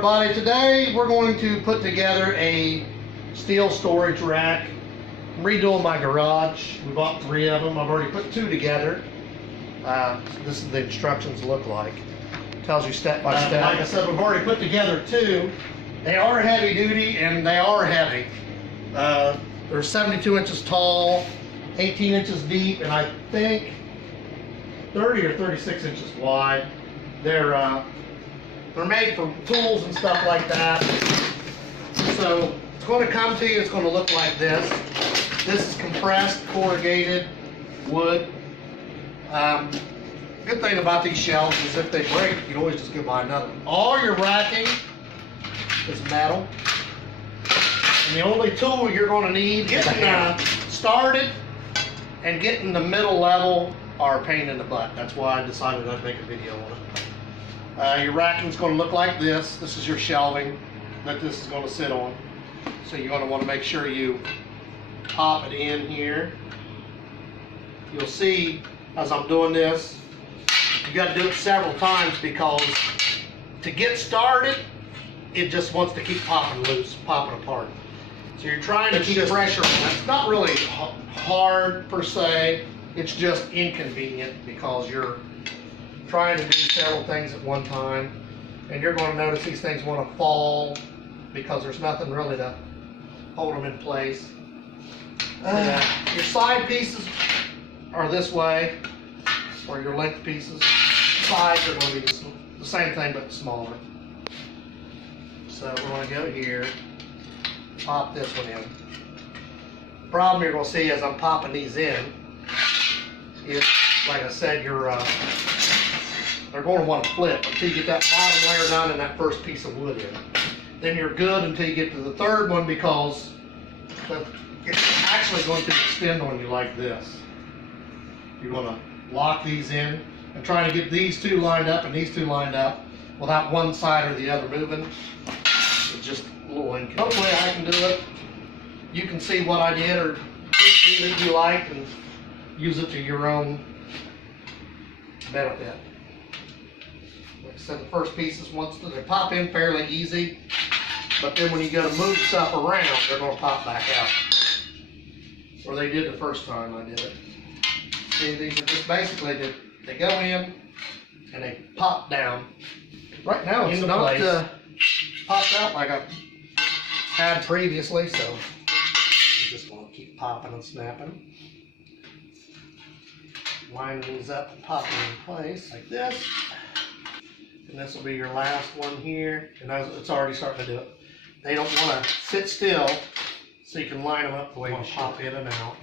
everybody. Today we're going to put together a steel storage rack. I'm redoing my garage. We bought 3 of them. I've already put 2 together. This is the instructions look like. Tells you step by step. Like I said, we've already put together 2. They are heavy duty and they are heavy. They're 72 inches tall, 18 inches deep, and I think 30 or 36 inches wide. They're made for tools and stuff like that. So it's going to come to you, it's going to look like this. This is compressed, corrugated wood. Good thing about these shelves is if they break, you can always just go buy another one. All your racking is metal. And the only tool you're going to need getting started and getting the middle level are a pain in the butt. That's why I decided I'd make a video on it. Your racking's going to look like this. This is your shelving that this is going to sit on. So you're going to want to make sure you pop it in here. You'll see as I'm doing this, you got to do it several times because to get started, it just wants to keep popping loose, popping apart. So you're trying to keep pressure on. It's not really hard per se. It's just inconvenient because you're trying to do several things at one time, and you're going to notice these things want to fall because there's nothing really to hold them in place. Your side pieces are this way, or your length pieces. Sides are going to be the same thing but smaller. So we're going to go here, pop this one in. The problem you're going to see as I'm popping these in is, like I said, they're going to want to flip until you get that bottom layer down and that first piece of wood in. Then you're good until you get to the third one because it's actually going to extend on you like this. You're going to lock these in and try to get these 2 lined up and these 2 lined up without one side or the other moving. It's just a little inconvenient. Hopefully I can do it. You can see what I did or which that you like and use it to your own benefit. Like I said, the first pieces, they pop in fairly easy, but then when you go to move stuff around, they're going to pop back out. Or they did the first time I did it. See, these are just basically, they go in and they pop down. Right now it's not popped out like I've had previously, so you just want to keep popping and snapping. Line these up and pop them in place like this. And this will be your last one here. And it's already starting to do it. They don't want to sit still, so you can line them up the way you pop in and out.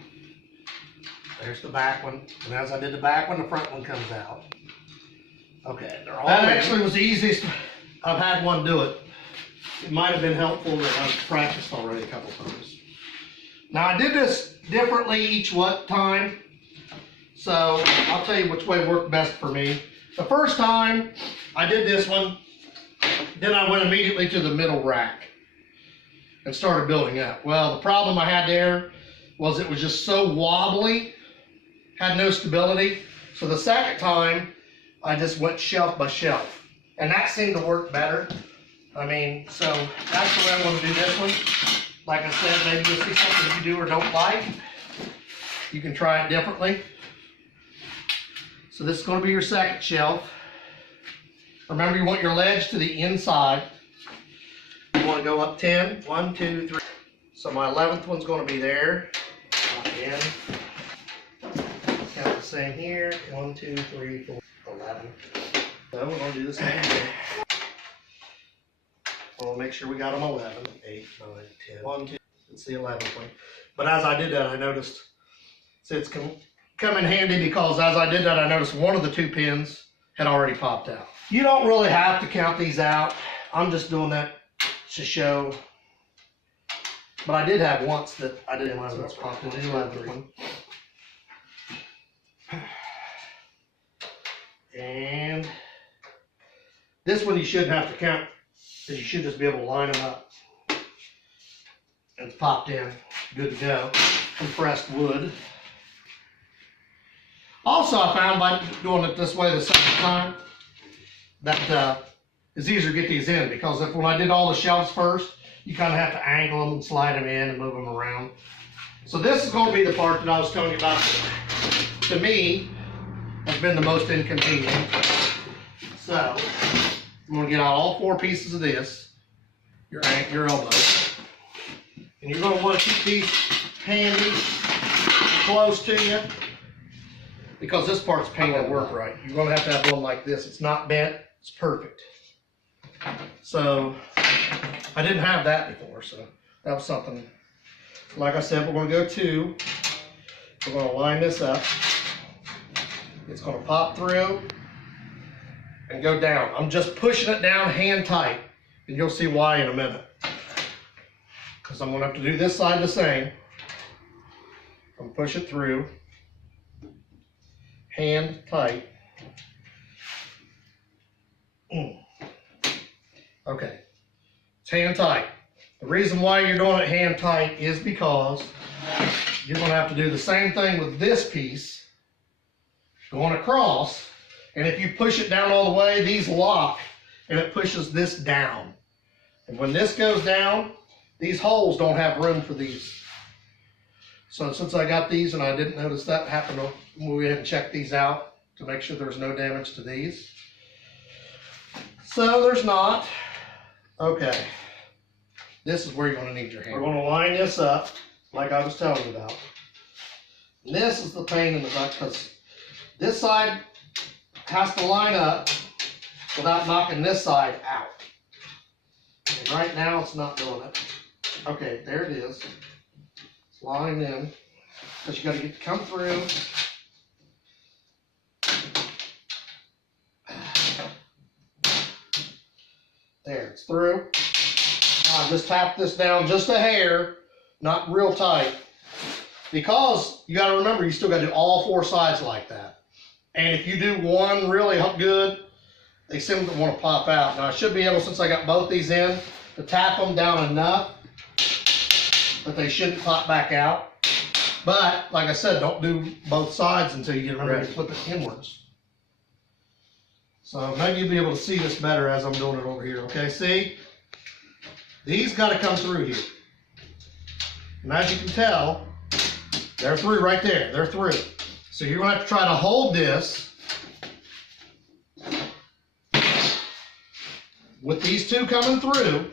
There's the back one. And as I did the back one, the front one comes out. Okay, they're all That actually was the easiest I've had one do it. It might have been helpful that I've practiced already a couple times. Now I did this differently each time. So I'll tell you which way worked best for me. The first time I did this one, then I went immediately to the middle rack and started building up. Well, the problem I had there was it was just so wobbly, had no stability. So the second time I just went shelf by shelf, and that seemed to work better. I mean, so that's the way I want to do this one. Like I said, maybe you'll see something you do or don't like. You can try it differently. So this is going to be your second shelf. Remember, you want your ledge to the inside. You want to go up 10. 1, 2, 3. So my 11th one's going to be there. Again. Count the same here. 1, 2, 3, 4, 11. So we're going to do the same thing. We'll make sure we got them 11. 8, 9, 10. 1, 2. It's the 11th one. But as I did that, I noticed, so it's come in handy because as I did that, I noticed one of the 2 pins had already popped out. You don't really have to count these out. I'm just doing that to show. But I did have once that I didn't realize what's popped into the 11th one. And this one you shouldn't have to count because you should just be able to line them up. And it's popped in, good to go. Compressed wood. Also, I found by doing it this way the second time that it's easier to get these in, because when I did all the shelves first, you kind of have to angle them and slide them in and move them around. So this is going to be the part that I was telling you about that, to me, has been the most inconvenient. So I'm going to get out all 4 pieces of this, your elbow, and you're going to want to keep these handy, close to you, because this part's pain to work right. You're going to have one like this. It's not bent, it's perfect. So I didn't have that before, so that was something. Like I said, we're going to go 2. We're going to line this up. It's going to pop through and go down. I'm just pushing it down hand tight, and you'll see why in a minute. Because I'm going to have to do this side the same. I'm going to push it through, hand tight. Okay, it's hand tight. The reason why you're doing it hand tight is because you're going to have to do the same thing with this piece going across, and if you push it down all the way, these lock and it pushes this down. And when this goes down, these holes don't have room for these. So since I got these and I didn't notice that happen, we'll go ahead and check these out to make sure there's no damage to these. So there's not. Okay. This is where you're going to need your hand. We're going to line this up like I was telling you about. And this is the pain in the butt, because this side has to line up without knocking this side out. And right now it's not doing it. Okay, there it is. It's lined in. But you got to get to come through. There, it's through. Now just tap this down just a hair, not real tight. Because you got to remember, you still got to do all 4 sides like that. And if you do one really good, they seem to want to pop out. Now I should be able, since I got both these in, to tap them down enough that they shouldn't pop back out. But like I said, don't do both sides until you get ready to flip it inwards. So maybe you'll be able to see this better as I'm doing it over here. Okay, see? These got to come through here. And as you can tell, they're through right there. They're through. So you're going to have to try to hold this with these 2 coming through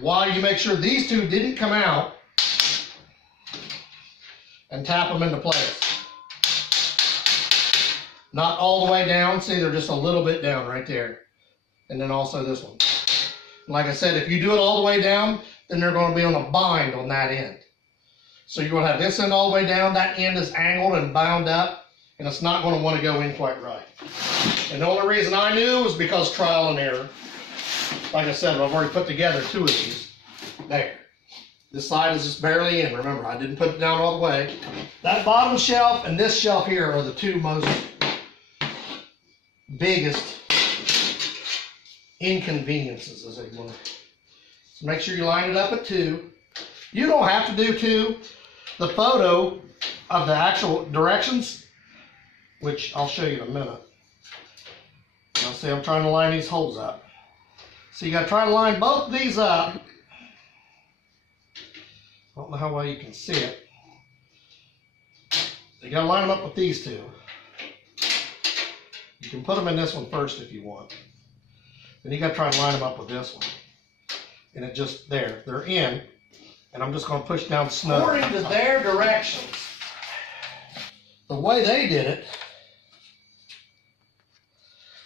while you make sure these 2 didn't come out, and tap them into place. Not all the way down. See, they're just a little bit down right there. And then also this one. Like I said, if you do it all the way down, then they're going to be on a bind on that end. So you're going to have this end all the way down. That end is angled and bound up, and it's not going to want to go in quite right. And the only reason I knew was because trial and error. Like I said, I've already put together 2 of these. There. This side is just barely in. Remember, I didn't put it down all the way. That bottom shelf and this shelf here are the 2 most biggest inconveniences, as they want. So make sure you line it up at 2. You don't have to do 2. The photo of the actual directions, which I'll show you in a minute. Now see, I'm trying to line these holes up. So you got to try to line both of these up. I don't know how well you can see it. You got to line them up with these 2. You can put them in this one first if you want. Then you got to try to line them up with this one. And it just, there, they're in. And I'm just going to push down snug. According to their directions, the way they did it,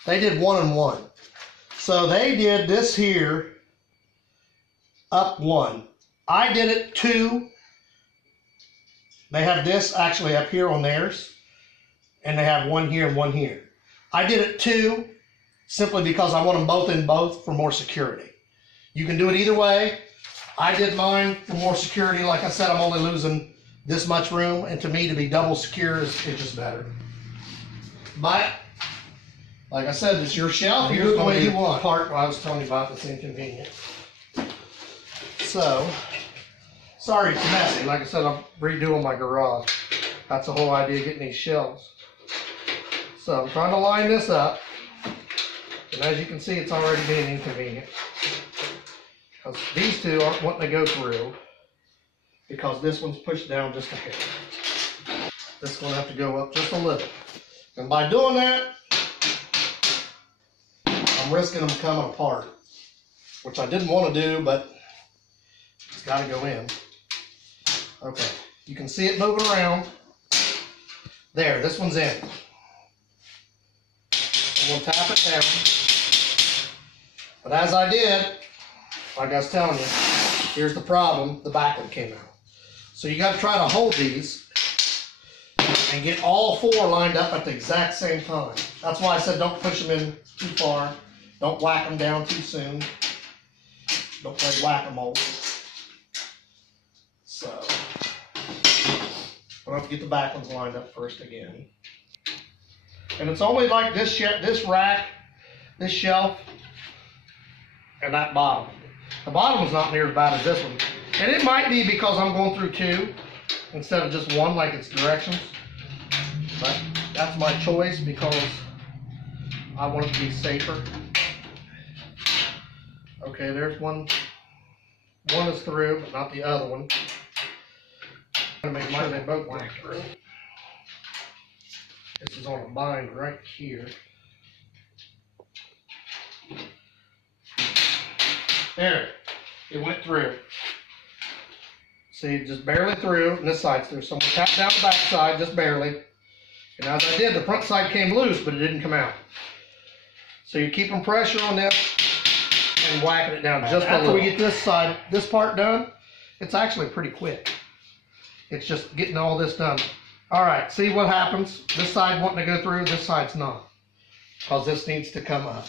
they did 1 and 1. So they did this here up 1. I did it 2. They have this actually up here on theirs, and they have 1 here and 1 here. I did it 2 simply because I want them both in both for more security. You can do it either way. I did mine for more security. Like I said, I'm only losing this much room, and to me, to be double secure is just better. But like I said, it's your shelf. Here's the way you want. Part I was telling you about that's inconvenient. So, sorry it's messy. Like I said, I'm redoing my garage. That's the whole idea of getting these shelves. So I'm trying to line this up. And as you can see, it's already being inconvenient. Because these two aren't wanting to go through, because this one's pushed down just a hair. This one will have to go up just a little. And by doing that, I'm risking them coming apart, which I didn't want to do, but it's got to go in. Okay, you can see it moving around. There, this one's in. I'm going to tap it down. But as I did, like I was telling you, here's the problem, the back one came out. So you got to try to hold these and get all four lined up at the exact same time. That's why I said don't push them in too far. Don't whack them down too soon. Don't play whack-a-mole. So, I'll have to get the back ones lined up first again. And it's only like this rack, this shelf, and that bottom. The bottom is not near as bad as this one. And it might be because I'm going through two instead of just one like it's directions. But that's my choice because I want it to be safer. Okay, there's one. One is through, but not the other one. I'm gonna make sure they both went through. This is on a bind right here. There, it went through. See, just barely through, and this side's through. So I'm gonna tap down the back side, just barely. And as I did, the front side came loose, but it didn't come out. So you're keeping pressure on this and whacking it down just a little. After we get this side, this part done, it's actually pretty quick. It's just getting all this done. All right, see what happens? This side wanting to go through, this side's not. Because this needs to come up.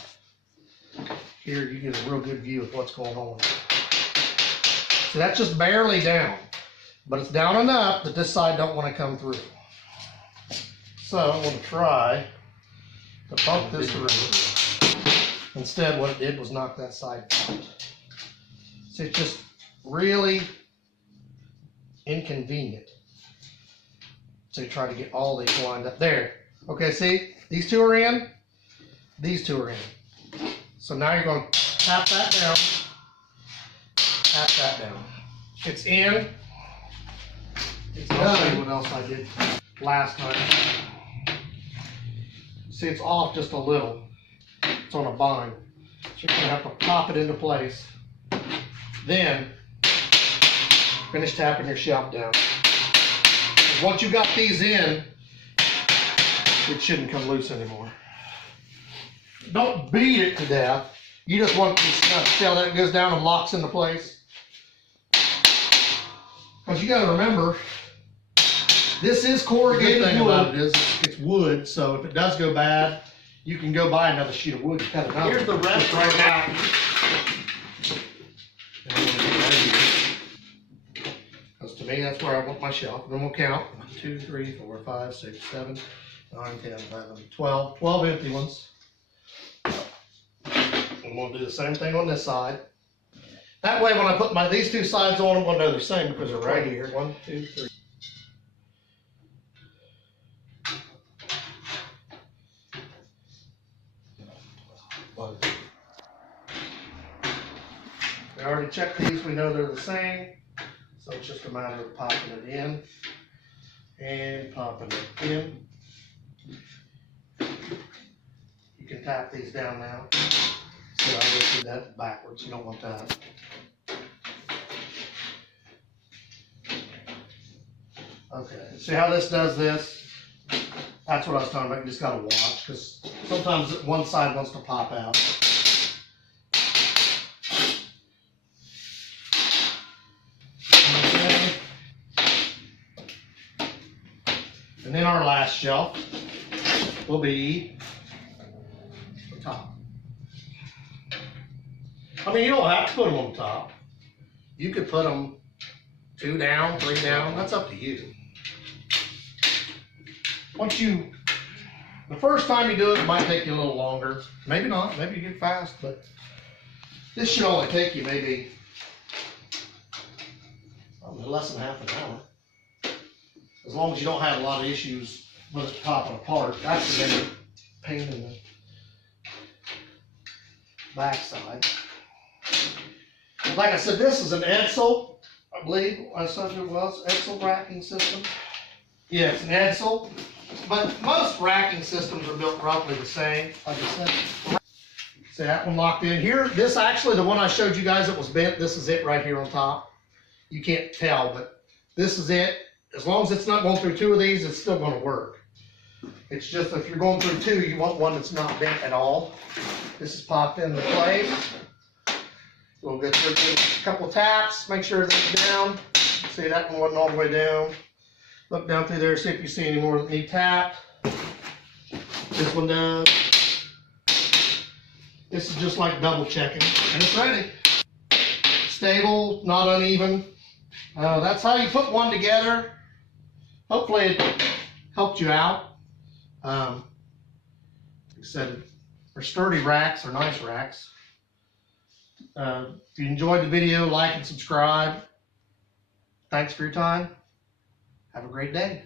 Here you get a real good view of what's going on. So that's just barely down. But it's down enough that this side don't want to come through. So I'm going to try to bump this through. Instead, what it did was knock that side out. So it's just really inconvenient to try to get all these lined up. There. Okay, see? These two are in. These two are in. So now you're going to tap that down. Tap that down. It's in. I'll show you what else I did last time. See, it's off just a little. It's on a bind. So you're going to have to pop it into place. Then, finish tapping your shelf down. Once you got these in, it shouldn't come loose anymore. Don't beat it to death. You just want to see how that goes down and locks into place. Because you got to remember, this is corrugated wood. The thing about it is, it's wood, so if it does go bad, you can go buy another sheet of wood and cut it out. Here's the rest right now. Because to me, that's where I want my shelf. And then we'll count 1, 2, 3, 4, 5, 6, 7, 9, 10, 11, 12. 12 empty ones. And we'll do the same thing on this side. That way, when I put these two sides on, I'm going to know they're the same because they're right here. 1, 2, 3. We already checked these, we know they're the same, so it's just a matter of popping it in and popping it in. You can tap these down now. So I just did that backwards, you don't want that. Okay, see how this does this? That's what I was talking about, you just gotta watch, because sometimes one side wants to pop out. And then our last shelf will be the top. I mean, you don't have to put them on top. You could put them 2 down, 3 down, that's up to you. The first time you do it, it might take you a little longer. Maybe not, maybe you get fast, but this should only take you maybe less than half an hour. As long as you don't have a lot of issues with it popping apart. That's the main pain in backside. Like I said, this is an Edsel, I believe, I said it was, Edsel racking system. Yeah, it's an Edsel, but most racking systems are built roughly the same, like I said. See that one locked in here? This actually, the one I showed you guys that was bent, this is it right here on top. You can't tell, but this is it. As long as it's not going through two of these, it's still gonna work. It's just if you're going through two, you want one that's not bent at all. This is popped into place. We'll get through a couple of taps, make sure everything's down. See, that one wasn't all the way down. Look down through there, see if you see any more that need tapped. This one down. This is just like double checking, and it's ready. Stable, not uneven. That's how you put one together. Hopefully it helped you out. Like I said, they're sturdy racks, they're nice racks. If you enjoyed the video, like and subscribe. Thanks for your time. Have a great day.